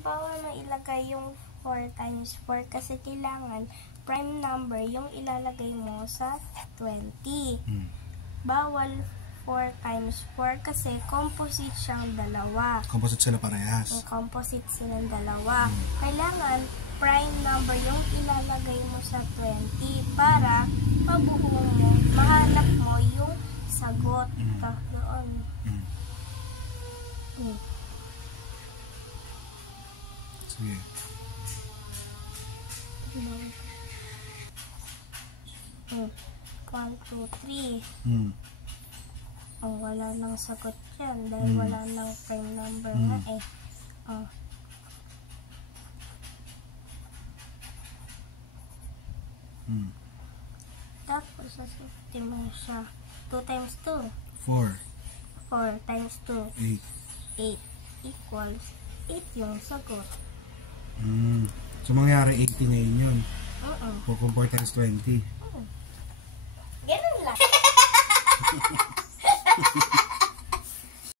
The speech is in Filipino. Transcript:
bawal mo ilagay yung 4 times 4 kasi kailangan prime number yung ilalagay mo sa 20. Bawal 4 times 4 kasi composite siyang dalawa. Composite sila parehas. Composite silang dalawa. Kailangan prime number yung ilalagay mo sa 20 para mabuo mo, mahanap mo yung sagot doon. Sige. 1, 2, 3. Wala nang sagot yan dahil wala nang prime number na eh. Tapos, sasafty mo siya. 2 times 2. 4. 4 times 2. 8 equals 8 yung sagot. So, mangyari 80 ngayon yun. Kung 4 times 20.